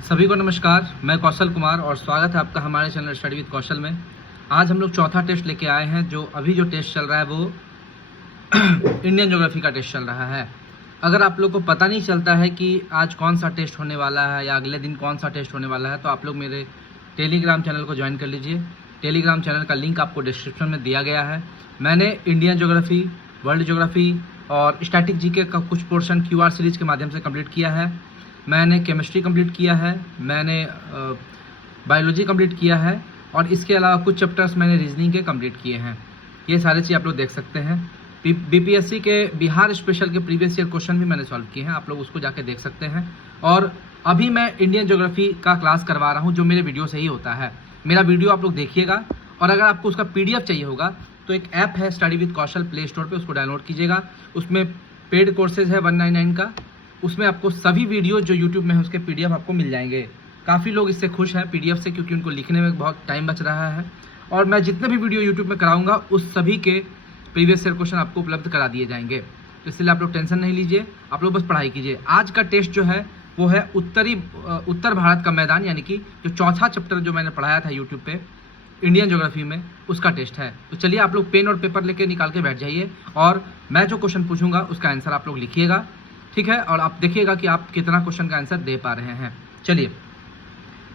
सभी को नमस्कार। मैं कौशल कुमार और स्वागत है आपका हमारे चैनल स्टडी विद कौशल में। आज हम लोग चौथा टेस्ट लेके आए हैं। जो अभी जो टेस्ट चल रहा है वो इंडियन ज्योग्राफी का टेस्ट चल रहा है। अगर आप लोग को पता नहीं चलता है कि आज कौन सा टेस्ट होने वाला है या अगले दिन कौन सा टेस्ट होने वाला है, तो आप लोग मेरे टेलीग्राम चैनल को ज्वाइन कर लीजिए। टेलीग्राम चैनल का लिंक आपको डिस्क्रिप्शन में दिया गया है। मैंने इंडियन ज्योग्राफी, वर्ल्ड ज्योग्राफी और स्टैटिक जीके का कुछ पोर्शन क्यूआर सीरीज के माध्यम से कंप्लीट किया है। मैंने केमिस्ट्री कंप्लीट किया है, मैंने बायोलॉजी कंप्लीट किया है और इसके अलावा कुछ चैप्टर्स मैंने रीजनिंग के कंप्लीट किए हैं। ये सारी चीज़ आप लोग देख सकते हैं। बीपीएससी के बिहार स्पेशल के प्रीवियस ईयर क्वेश्चन भी मैंने सॉल्व किए हैं, आप लोग उसको जाके देख सकते हैं। और अभी मैं इंडियन ज्योग्राफी का क्लास करवा रहा हूँ जो मेरे वीडियो से ही होता है। मेरा वीडियो आप लोग देखिएगा और अगर आपको उसका पीडीएफ चाहिए होगा तो एक ऐप है study with Kaushal, play store पर उसको डाउनलोड कीजिएगा। उसमें पेड कोर्सेज है 199 का। उसमें आपको सभी वीडियो जो यूट्यूब में है उसके पीडीएफ आपको मिल जाएंगे। काफ़ी लोग इससे खुश हैं पीडीएफ से, क्योंकि उनको लिखने में बहुत टाइम बच रहा है। और मैं जितने भी वीडियो यूट्यूब में कराऊंगा उस सभी के प्रीवियस ईयर क्वेश्चन आपको उपलब्ध करा दिए जाएंगे। तो इसलिए आप लोग टेंशन नहीं लीजिए, आप लोग बस पढ़ाई कीजिए। आज का टेस्ट जो है वो है उत्तर भारत का मैदान, यानी कि जो चौथा चैप्टर जो मैंने पढ़ाया था यूट्यूब पे इंडियन ज्योग्राफी में, उसका टेस्ट है। तो चलिए आप लोग पेन और पेपर लेके निकाल के बैठ जाइए और मैं जो क्वेश्चन पूछूंगा उसका आंसर आप लोग लिखिएगा, ठीक है। और आप देखिएगा कि आप कितना क्वेश्चन का आंसर दे पा रहे हैं। चलिए,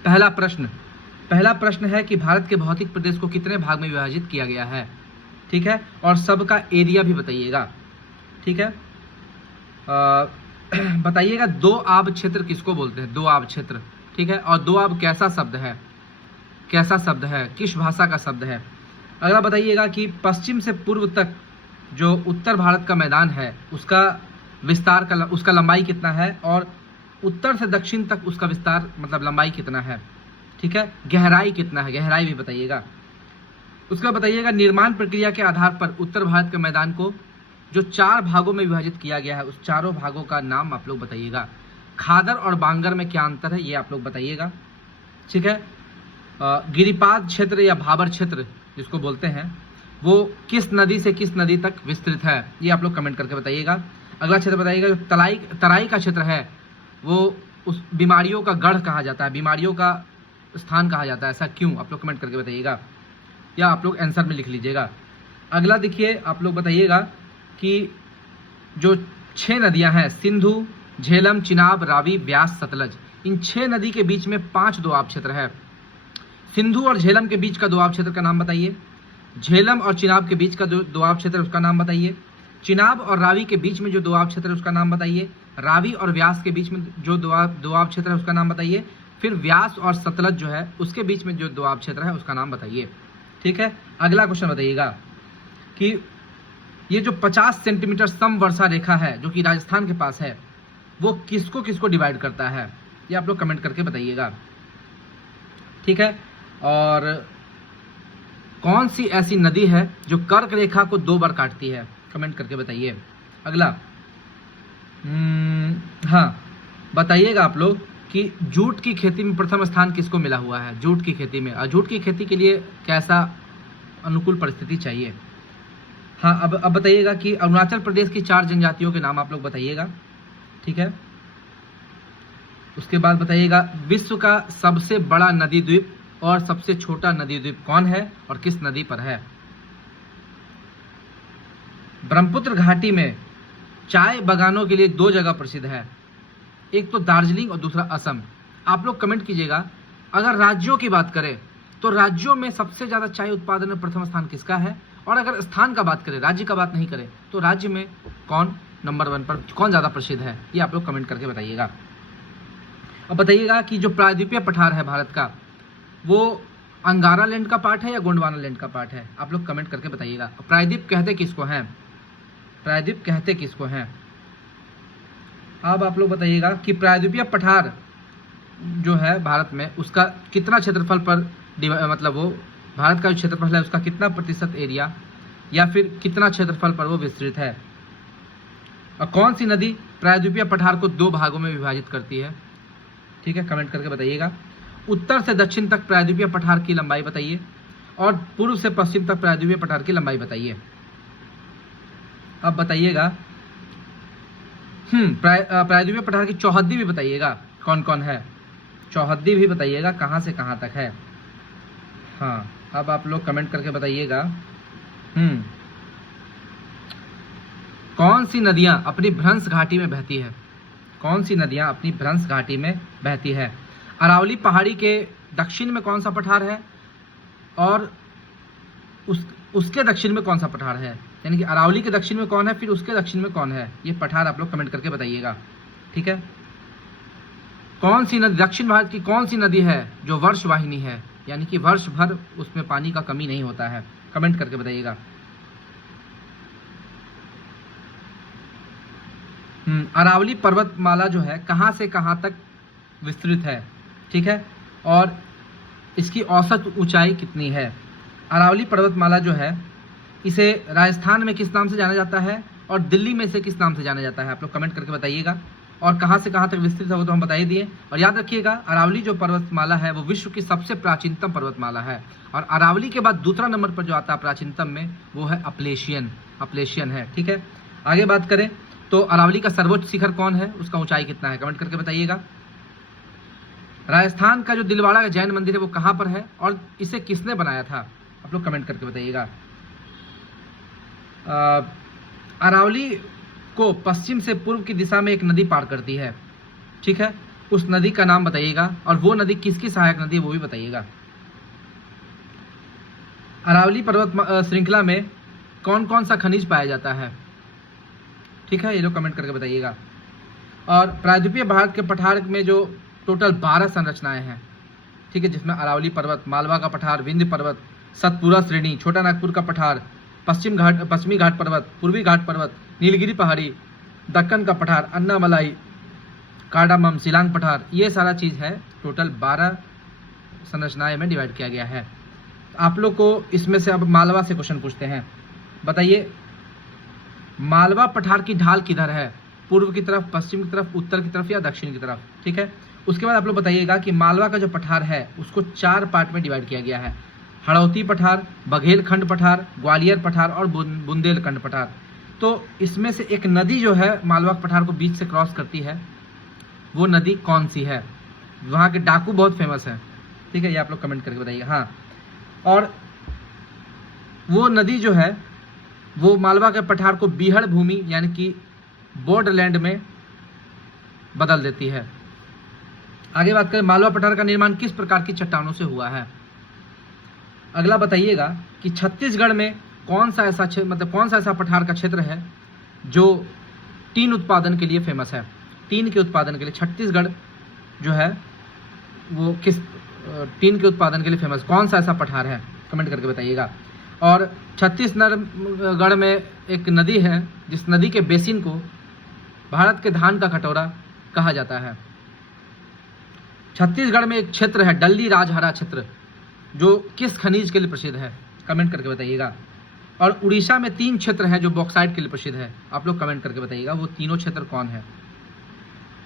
पहला प्रश्न है कि भारत के भौतिक प्रदेश को कितने भाग में विभाजित किया गया है, ठीक है। और सबका एरिया भी बताइएगा, ठीक है। बताइएगा दो आब क्षेत्र किसको बोलते हैं, दो आब क्षेत्र, ठीक है। और दो आब कैसा शब्द है, किस भाषा का शब्द है। अगला बताइएगा कि पश्चिम से पूर्व तक जो उत्तर भारत का मैदान है उसका विस्तार का उसका लंबाई कितना है, और उत्तर से दक्षिण तक उसका विस्तार मतलब लंबाई कितना है, ठीक है। गहराई कितना है, गहराई भी बताइएगा। उसका बताइएगा निर्माण प्रक्रिया के आधार पर उत्तर भारत के मैदान को जो 4 भागों में विभाजित किया गया है उस चारों भागों का नाम आप लोग बताइएगा। खादर और बांगर में क्या अंतर है ये आप लोग बताइएगा, ठीक है। गिरिपाद क्षेत्र या भाबर क्षेत्र जिसको बोलते हैं वो किस नदी से किस नदी तक विस्तृत है, ये आप लोग कमेंट करके बताइएगा। अगला क्षेत्र बताइएगा जो तराई का क्षेत्र है वो उस बीमारियों का गढ़ कहा जाता है, बीमारियों का स्थान कहा जाता है, ऐसा क्यों, आप लोग कमेंट करके बताइएगा या आप लोग आंसर में लिख लीजिएगा। अगला देखिए, आप लोग बताइएगा कि जो 6 नदियां हैं सिंधु, झेलम, चिनाब, रावी, ब्यास, सतलज, इन 6 नदी के बीच में 5 दोआब क्षेत्र है। सिंधु और झेलम के बीच का दोआब क्षेत्र का नाम बताइए। झेलम और चिनाब के बीच का जो दोआब क्षेत्र है उसका नाम बताइए। चिनाब और रावी के बीच में जो दोआब क्षेत्र है उसका नाम बताइए। रावी और व्यास के बीच में जो दोआब क्षेत्र है उसका नाम बताइए। फिर व्यास और सतलज जो है उसके बीच में जो दोआब क्षेत्र है उसका नाम बताइए, ठीक है। अगला क्वेश्चन बताइएगा कि ये जो 50 सेंटीमीटर समवर्षा रेखा है जो कि राजस्थान के पास है वो किसको किसको डिवाइड करता है, ये आप लोग कमेंट करके बताइएगा, ठीक है। और कौन सी ऐसी नदी है जो कर्क रेखा को 2 बार काटती है, कमेंट करके बताइए। अगला हाँ, बताइएगा आप लोग कि जूट की खेती में प्रथम स्थान किसको मिला हुआ है, जूट की खेती में, और जूट की खेती के लिए कैसा अनुकूल परिस्थिति चाहिए। हाँ, अब बताइएगा कि अरुणाचल प्रदेश की 4 जनजातियों के नाम आप लोग बताइएगा, ठीक है। उसके बाद बताइएगा विश्व का सबसे बड़ा नदी द्वीप और सबसे छोटा नदी द्वीप कौन है और किस नदी पर है। ब्रह्मपुत्र घाटी में चाय बागानों के लिए 2 जगह प्रसिद्ध है, एक तो दार्जिलिंग और दूसरा असम। आप लोग कमेंट कीजिएगा। अगर राज्यों की बात करें तो राज्यों में सबसे ज़्यादा चाय उत्पादन में प्रथम स्थान किसका है, और अगर स्थान का बात करें, राज्य का बात नहीं करें, तो राज्य में कौन नंबर 1 पर, कौन ज़्यादा प्रसिद्ध है, ये आप लोग कमेंट करके बताइएगा। अब बताइएगा कि जो प्रायद्वीपीय पठार है भारत का वो अंगारा लैंड का पार्ट है या गोंडवाना लैंड का पार्ट है, आप लोग कमेंट करके बताइएगा। प्रायद्वीप कहते किसको हैं, प्रायद्वीप कहते किसको हैं। अब आप लोग बताइएगा कि प्रायद्वीपीय पठार जो है भारत में उसका कितना क्षेत्रफल पर मतलब वो भारत का जो क्षेत्रफल है उसका कितना प्रतिशत एरिया या फिर कितना क्षेत्रफल पर वो विस्तृत है। और कौन सी नदी प्रायद्वीपीय पठार को 2 भागों में विभाजित करती है, ठीक है, कमेंट करके बताइएगा। उत्तर से दक्षिण तक प्रायद्वीपीय पठार की लंबाई बताइए और पूर्व से पश्चिम तक प्रायद्वीपीय पठार की लंबाई बताइए। अब बताइएगा प्रायद्वीपीय पठार की चौहद्दी भी बताइएगा कौन कौन है। चौहद्दी भी बताइएगा कहाँ से कहाँ तक है। हाँ, अब आप लोग कमेंट करके बताइएगा। कौन सी नदियाँ अपनी भ्रंश घाटी में बहती है? कौन सी नदियाँ अपनी भ्रंश घाटी में बहती है? अरावली पहाड़ी के दक्षिण में कौन सा पठार है और उसके दक्षिण में कौन सा पठार है? यानी कि अरावली के दक्षिण में कौन है, फिर उसके दक्षिण में कौन है, ये पठार आप लोग कमेंट करके बताइएगा। ठीक है, कौन सी नदी, दक्षिण भारत की कौन सी नदी है जो वर्ष वाहिनी है, यानी कि वर्ष भर उसमें पानी का कमी नहीं होता है? कमेंट करके बताइएगा। अरावली पर्वतमाला जो है कहाँ से कहाँ तक विस्तृत है? ठीक है, और इसकी औसत ऊंचाई कितनी है? अरावली पर्वतमाला जो है इसे राजस्थान में किस नाम से जाना जाता है और दिल्ली में से किस नाम से जाना जाता है? आप लोग कमेंट करके बताइएगा। और कहाँ से कहाँ तक विस्तृत है वो तो हम बता ही दिए। और याद रखिएगा, अरावली जो पर्वतमाला है वो विश्व की सबसे प्राचीनतम पर्वतमाला है, और अरावली के बाद दूसरा नंबर पर जो आता है प्राचीनतम में वो है अपलेशियन है। ठीक है, आगे बात करें तो अरावली का सर्वोच्च शिखर कौन है, उसका ऊंचाई कितना है? कमेंट करके बताइएगा। राजस्थान का जो दिलवाड़ा का जैन मंदिर है वो कहाँ पर है और इसे किसने बनाया था? आप लोग कमेंट करके बताइएगा। अरावली को पश्चिम से पूर्व की दिशा में एक नदी पार करती है। ठीक है, उस नदी का नाम बताइएगा, और वो नदी किसकी सहायक नदी है वो भी बताइएगा। अरावली पर्वत श्रृंखला में कौन कौन सा खनिज पाया जाता है? ठीक है, ये लोग कमेंट करके बताइएगा। और प्रायद्वीपीय भारत के पठार में जो टोटल 12 संरचनाएं हैं, ठीक है, जिसमें अरावली पर्वत, मालवा का पठार, विंध्य पर्वत, सतपुरा श्रेणी, छोटा नागपुर का पठार, पश्चिमी घाट पर्वत, पूर्वी घाट पर्वत, नीलगिरी पहाड़ी, दक्कन का पठार, अन्नामलाई, कार्डामम, शिलांग पठार, ये सारा चीज़ है। टोटल 12 संरचनाएं में डिवाइड किया गया है। आप लोग को इसमें से अब मालवा से क्वेश्चन पूछते हैं। बताइए, मालवा पठार की ढाल किधर है? पूर्व की तरफ, पश्चिम की तरफ, उत्तर की तरफ या दक्षिण की तरफ? ठीक है, उसके बाद आप लोग बताइएगा कि मालवा का जो पठार है उसको 4 पार्ट में डिवाइड किया गया है। हड़ौती पठार, बघेलखंड पठार, ग्वालियर पठार और बुंदेलखंड पठार। तो इसमें से एक नदी जो है मालवा पठार को बीच से क्रॉस करती है, वो नदी कौन सी है? वहाँ के डाकू बहुत फेमस है। ठीक है, ये आप लोग कमेंट करके बताइएगा। हाँ, और वो नदी जो है वो मालवा के पठार को बीहड़ भूमि यानी कि बॉर्डरलैंड में बदल देती है। आगे बात करें, मालवा पठार का निर्माण किस प्रकार की चट्टानों से हुआ है? अगला बताइएगा कि छत्तीसगढ़ में कौन सा ऐसा पठार का क्षेत्र है जो टीन उत्पादन के लिए फेमस है? टीन के उत्पादन के लिए छत्तीसगढ़ जो है वो किस टीन के उत्पादन के लिए फेमस, कौन सा ऐसा पठार है? कमेंट करके बताइएगा। और छत्तीसगढ़ में एक नदी है जिस नदी के बेसिन को भारत के धान का कटोरा कहा जाता है। छत्तीसगढ़ में एक क्षेत्र है डल्ली राजहरा क्षेत्र, जो किस खनिज के लिए प्रसिद्ध है? कमेंट करके बताइएगा। और उड़ीसा में 3 क्षेत्र हैं जो बॉक्साइट के लिए प्रसिद्ध है। आप लोग कमेंट करके बताइएगा वो तीनों क्षेत्र कौन है।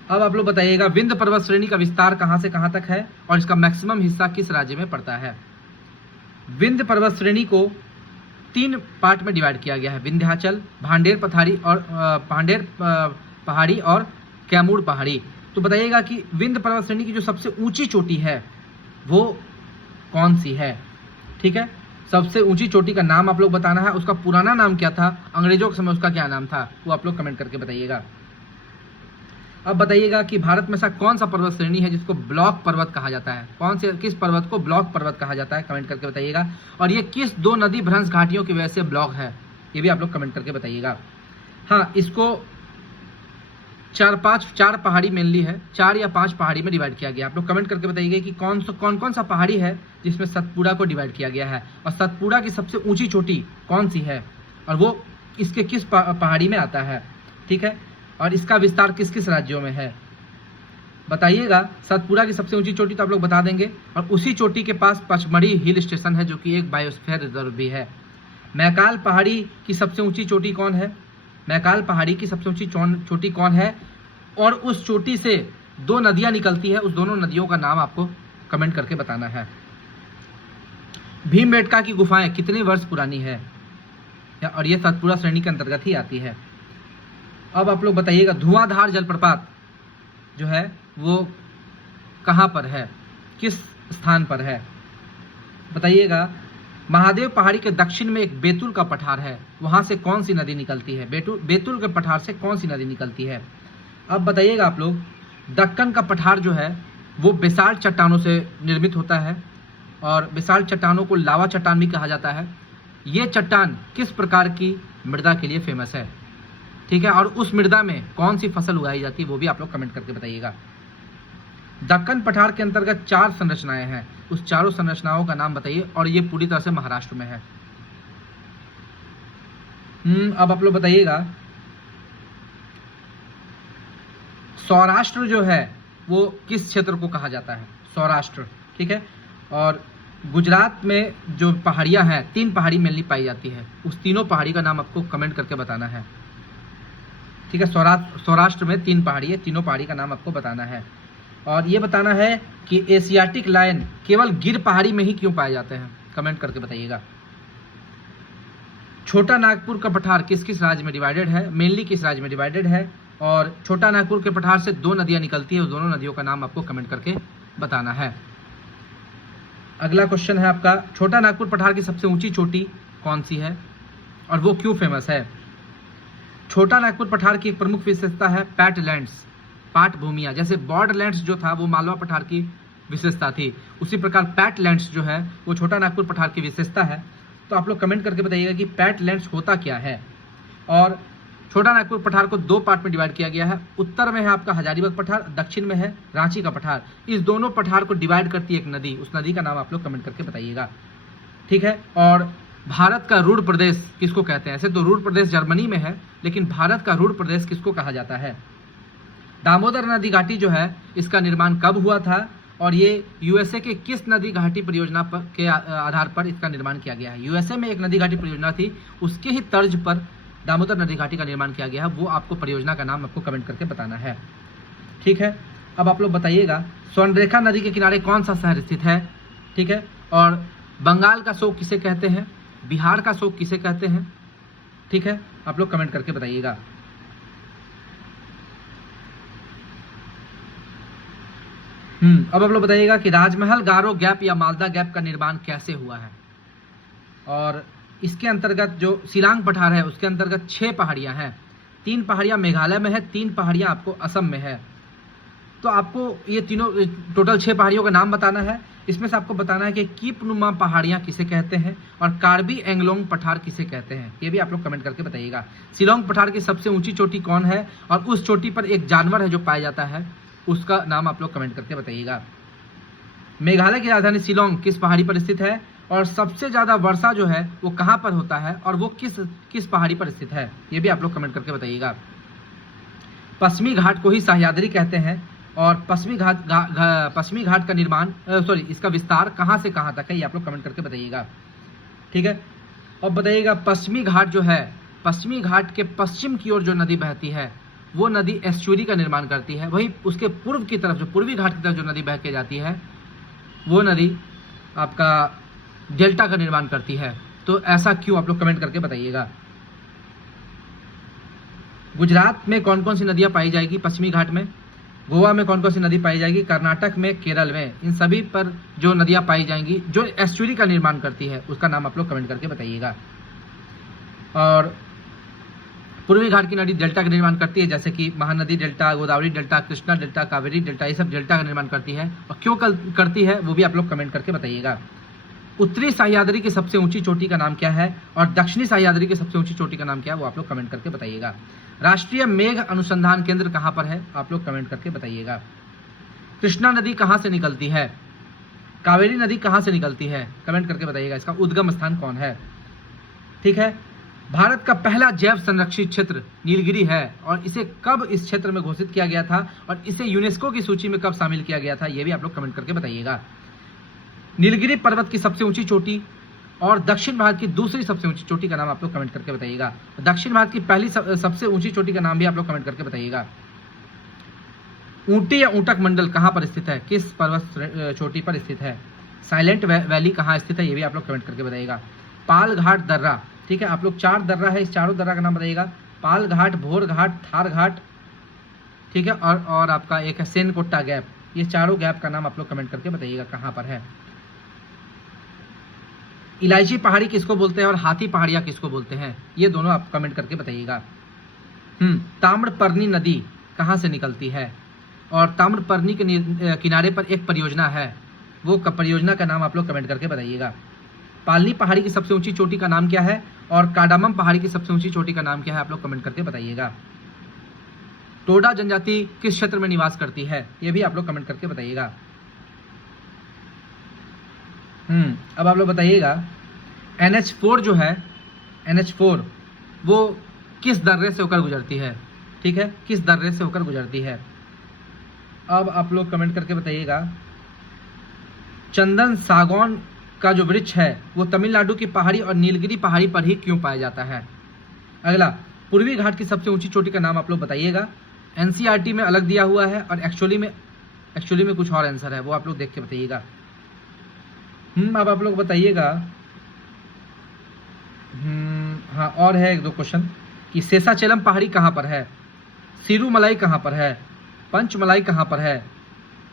अब आप लोग बताइएगा, विंध्य पर्वत श्रेणी का विस्तार कहाँ से कहाँ तक है और इसका मैक्सिमम हिस्सा किस राज्य में पड़ता है? विंध्य पर्वत श्रेणी को 3 पार्ट में डिवाइड किया गया है। विंध्याचल, भांडेर पहाड़ी और कैमूर पहाड़ी। तो बताइएगा कि विंध्य पर्वत श्रेणी की जो सबसे ऊंची चोटी है वो कौन सी है? ठीक है, सबसे ऊंची चोटी का नाम आप लोग बताना है। उसका पुराना नाम क्या था, अंग्रेजों के समय उसका क्या नाम था, वो आप लोग कमेंट करके बताइएगा। अब बताइएगा कि भारत में ऐसा कौन सा पर्वत श्रेणी है जिसको ब्लॉक पर्वत कहा जाता है? किस पर्वत को ब्लॉक पर्वत कहा जाता है? कमेंट करके बताइएगा। और ये किस 2 नदी भ्रंश घाटियों की वजह से ब्लॉक है, ये भी आप लोग कमेंट करके बताइएगा। हाँ, इसको 4 पहाड़ी मेनली है, 4 या 5 पहाड़ी में डिवाइड किया गया। आप लोग कमेंट करके बताइएगा कि कौन सा पहाड़ी है जिसमें सतपुड़ा को डिवाइड किया गया है, और सतपुड़ा की सबसे ऊंची चोटी कौन सी है और वो इसके किस पहाड़ी में आता है? ठीक है, और इसका विस्तार किस किस राज्यों में है बताइएगा। सतपुड़ा की सबसे ऊंची चोटी तो आप लोग बता देंगे, और उसी चोटी के पास पचमढ़ी हिल स्टेशन है जो कि एक बायोस्फीयर रिजर्व भी है। मैकाल पहाड़ी की सबसे ऊंची चोटी कौन है? मैकाल पहाड़ी की सबसे ऊंची चोटी कौन है? और उस चोटी से 2 नदियां निकलती है, उस दोनों नदियों का नाम आपको कमेंट करके बताना है। भीमबेटका की गुफाएं कितने वर्ष पुरानी है? और ये सतपुड़ा श्रेणी के अंतर्गत ही आती है। अब आप लोग बताइएगा, धुआंधार जलप्रपात जो है वो कहाँ पर है, किस स्थान पर है? बताइएगा। महादेव पहाड़ी के दक्षिण में एक बेतुल का पठार है, वहां से कौन सी नदी निकलती है? बेतुल के पठार से कौन सी नदी निकलती है? अब बताइएगा आप लोग। दक्कन का पठार जो है वो बेसाल्ट चट्टानों से निर्मित होता है और बेसाल्ट चट्टानों को लावा चट्टान भी कहा जाता है। ये चट्टान किस प्रकार की मृदा के लिए फेमस है? ठीक है, और उस मृदा में कौन सी फसल उगाई जाती है वो भी आप लोग कमेंट करके बताइएगा। दक्कन पठार के अंतर्गत 4 संरचनाएं हैं, उस चारों संरचनाओं का नाम बताइए और ये पूरी तरह से महाराष्ट्र में है। अब आप लोग बताइएगा। सौराष्ट्र जो है वो किस क्षेत्र को कहा जाता है? सौराष्ट्र, ठीक है। और गुजरात में जो पहाड़ियां हैं, 3 पहाड़ी मेनली पाई जाती है, उस तीनों पहाड़ी का नाम आपको कमेंट करके बताना है, ठीक है। सौराष्ट्र में 3 पहाड़ी है, तीनों पहाड़ी का नाम आपको बताना है। और ये बताना है कि एशियाटिक लायन केवल गिर पहाड़ी में ही क्यों पाए जाते हैं? कमेंट करके बताइएगा। छोटा नागपुर का पठार किस किस राज्य में डिवाइडेड है? मेनली किस राज्य में डिवाइडेड है? और छोटा नागपुर के पठार से 2 नदियां निकलती है, उस दोनों नदियों का नाम आपको कमेंट करके बताना है। अगला क्वेश्चन है आपका, छोटा नागपुर पठार की सबसे ऊंची चोटी कौन सी है और वो क्यों फेमस है? छोटा नागपुर पठार की एक प्रमुख विशेषता है पैटलैंड्स, पाट भूमियां। जैसे बॉर्डरलैंड्स जो था वो मालवा पठार की विशेषता थी, उसी प्रकार पैटलैंड्स जो है वो छोटा नागपुर पठार की विशेषता है। तो आप लोग कमेंट करके बताइएगा कि पैटलैंड्स होता क्या है। और छोटा नागपुर पठार को 2 पार्ट में डिवाइड किया गया है। उत्तर में है आपका हजारीबाग पठार, दक्षिण में है रांची का पठार। इस दोनों पठार को डिवाइड करती है एक नदी, उस नदी का नाम आप लोग कमेंट करके बताइएगा, ठीक है। और भारत का रूढ़ प्रदेश किसको कहते हैं? ऐसे तो रूढ़ प्रदेश जर्मनी में है, लेकिन भारत का रूढ़ प्रदेश किसको कहा जाता है? दामोदर नदी घाटी जो है इसका निर्माण कब हुआ था और ये यूएसए के किस नदी घाटी परियोजना पर के आधार पर इसका निर्माण किया गया है? यूएसए में एक नदी घाटी परियोजना थी, उसके ही तर्ज पर दामोदर नदी घाटी का निर्माण किया गया है। वो आपको परियोजना का नाम आपको कमेंट करके बताना है, ठीक है। अब आप लोग बताइएगा, स्वर्णरेखा नदी के किनारे कौन सा शहर स्थित है? ठीक है। और बंगाल का शोक किसे कहते हैं? बिहार का शोक किसे कहते हैं? ठीक है, आप लोग कमेंट करके बताइएगा। अब आप लोग बताइएगा कि राजमहल गारो गैप या मालदा गैप का निर्माण कैसे हुआ है? और इसके अंतर्गत जो शिलांग पठार है उसके अंतर्गत 6 पहाड़ियां हैं, 3 पहाड़ियां मेघालय में है, 3 पहाड़ियां आपको असम में है। तो आपको ये तीनों टोटल 6 पहाड़ियों का नाम बताना है। इसमें से आपको बताना है कि कीपनुमा पहाड़ियां किसे कहते हैं और कार्बी एंगलोंग पठार किसे कहते हैं, ये भी आप लोग कमेंट करके बताइएगा। शिलोंग पठार की सबसे ऊंची चोटी कौन है और उस चोटी पर एक जानवर है जो पाया जाता है, उसका नाम आप लोग कमेंट करके बताइएगा। मेघालय की राजधानी शिलोंग किस पहाड़ी पर स्थित है और सबसे ज्यादा वर्षा जो है वो कहां पर होता है और वो किस पहाड़ी पर स्थित है, ये भी आप लोग कमेंट करके बताइएगा। पश्चिमी घाट को ही सह्याद्री कहते हैं और पश्चिमी घाट का निर्माण इसका विस्तार कहां से कहां तक है, ये आप लोग कमेंट करके बताइएगा, ठीक है। अब बताइएगा, पश्चिमी घाट जो है, पश्चिमी घाट के पश्चिम की ओर जो नदी बहती है वो नदी एस्चुरी का निर्माण करती है। वहीं उसके पूर्व की तरफ, जो पूर्वी घाट की तरफ जो नदी बह के जाती है वो नदी आपका डेल्टा का निर्माण करती है। तो ऐसा क्यों, आप लोग कमेंट करके बताइएगा। गुजरात में कौन कौन सी नदियां पाई जाएगी पश्चिमी घाट में? गोवा में कौन कौन सी नदी पाई जाएगी? कर्नाटक में, केरल में, इन सभी पर जो नदियां पाई जाएंगी जो एस्चुरी का निर्माण करती है उसका नाम आप लोग कमेंट करके बताइएगा। और पूर्वी घाट की नदी डेल्टा का निर्माण करती है, जैसे कि Mahanadi delta, Godavari delta, Krishna delta, Kaveri delta, ये सब डेल्टा का निर्माण करती है। और क्यों करती है वो भी आप लोग कमेंट करके बताइएगा। उत्तरी सह्याद्री की सबसे ऊंची चोटी का नाम क्या है और दक्षिणी सह्याद्री की सबसे ऊंची चोटी का नाम क्या है, वो आप लोग कमेंट करके बताइएगा। राष्ट्रीय मेघ अनुसंधान केंद्र कहां पर है, आप लोग कमेंट करके बताइएगा। कृष्णा नदी कहां से निकलती है? कावेरी नदी कहां से निकलती है, कमेंट करके बताइएगा। इसका उद्गम स्थान कौन है, ठीक है। भारत का पहला जैव संरक्षित क्षेत्र नीलगिरी है और इसे कब इस क्षेत्र में घोषित किया गया था और इसे यूनेस्को की सूची में कब शामिल किया गया था, यह भी आप लोग कमेंट करके बताइएगा। नीलगिरी पर्वत की सबसे ऊंची चोटी और दक्षिण भारत की दूसरी सबसे ऊंची चोटी का नाम आप लोग कमेंट करके बताइएगा। दक्षिण भारत की पहली सबसे ऊंची चोटी का नाम भी आप लोग कमेंट करके बताइएगा। ऊंटी या ऊंटक मंडल कहां पर स्थित है, किस पर्वत चोटी पर स्थित है? साइलेंट वैली कहां स्थित है, ये भी आप लोग कमेंट करके बताइएगा। पाल घाट दर्रा, ठीक है, आप लोग 4 दर्रा है, इस चारों दर्रा का नाम बताइएगा। पाल घाट, भोर घाट, थार घाट, ठीक है, और आपका एक है सेनकोट्टा गैप, ये चारों गैप का नाम आप लोग कमेंट करके बताइएगा कहाँ पर है। इलायची पहाड़ी किसको बोलते हैं और हाथी पहाड़िया किसको बोलते हैं, ये दोनों आप कमेंट करके बताइएगा। ताम्रपर्णी नदी कहाँ से निकलती है, और ताम्रपर्णी के किनारे पर एक परियोजना है, वो परियोजना का नाम आप लोग कमेंट करके बताइएगा। पालनी पहाड़ी की सबसे ऊंची चोटी का नाम क्या है, और कार्डामम पहाड़ी की सबसे ऊंची चोटी का नाम क्या है, आप लोग कमेंट करके बताइएगा। टोडा जनजाति किस क्षेत्र में निवास करती है, ये भी आप लोग कमेंट करके बताइएगा। अब आप लोग बताइएगा NH4 जो है, NH4 वो किस दर्रे से होकर गुजरती है, ठीक है, किस दर्रे से होकर गुजरती है। अब आप लोग कमेंट करके बताइएगा। चंदन सागौन का जो वृक्ष है वो तमिलनाडु की पहाड़ी और नीलगिरी पहाड़ी पर ही क्यों पाया जाता है। अगला, पूर्वी घाट की सबसे ऊंची चोटी का नाम आप लोग बताइएगा। NCERT में अलग दिया हुआ है और एक्चुअली में कुछ और आंसर है, वो आप लोग देख के बताइएगा। अब आप लोग बताइएगा। हाँ, और है एक दो क्वेश्चन कि शेषाचलम पहाड़ी कहाँ पर है, सिरुमलाई कहाँ पर है, पंचमलाई कहाँ पर है,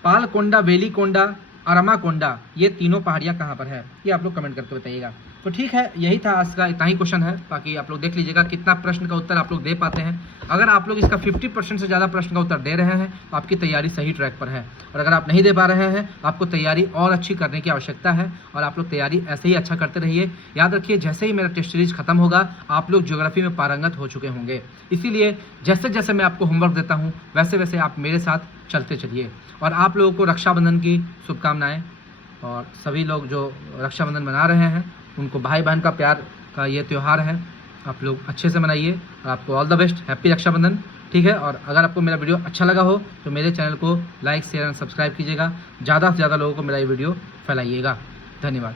पालकोंडा, वेलीकोंडा, अरमाकोंडा, ये तीनों पहाड़ियाँ कहाँ पर है, ये आप लोग कमेंट करके बताइएगा। तो ठीक है, यही था आज का, इतना ही क्वेश्चन है। बाकी आप लोग देख लीजिएगा कितना प्रश्न का उत्तर आप लोग दे पाते हैं। अगर आप लोग इसका 50% से ज़्यादा प्रश्न का उत्तर दे रहे हैं तो आपकी तैयारी सही ट्रैक पर है, और अगर आप नहीं दे पा रहे हैं आपको तैयारी और अच्छी करने की आवश्यकता है, और आप लोग तैयारी ऐसे ही अच्छा करते रहिए। याद रखिए, जैसे ही मेरा टेस्ट सीरीज खत्म होगा आप लोग ज्योग्राफी में पारंगत हो चुके होंगे, इसीलिए जैसे जैसे मैं आपको होमवर्क देता हूँ वैसे वैसे आप मेरे साथ चलते चलिए। और आप लोगों को रक्षाबंधन की शुभकामनाएं, और सभी लोग जो रक्षाबंधन मना रहे हैं उनको भाई बहन का प्यार का ये त्यौहार है, आप लोग अच्छे से मनाइए, और आपको all the best, happy Rakshabandhan, ठीक है। और अगर आपको मेरा वीडियो अच्छा लगा हो तो मेरे चैनल को लाइक, शेयर एंड सब्सक्राइब कीजिएगा, ज़्यादा से ज़्यादा लोगों को मेरा ये वीडियो फैलाइएगा। धन्यवाद।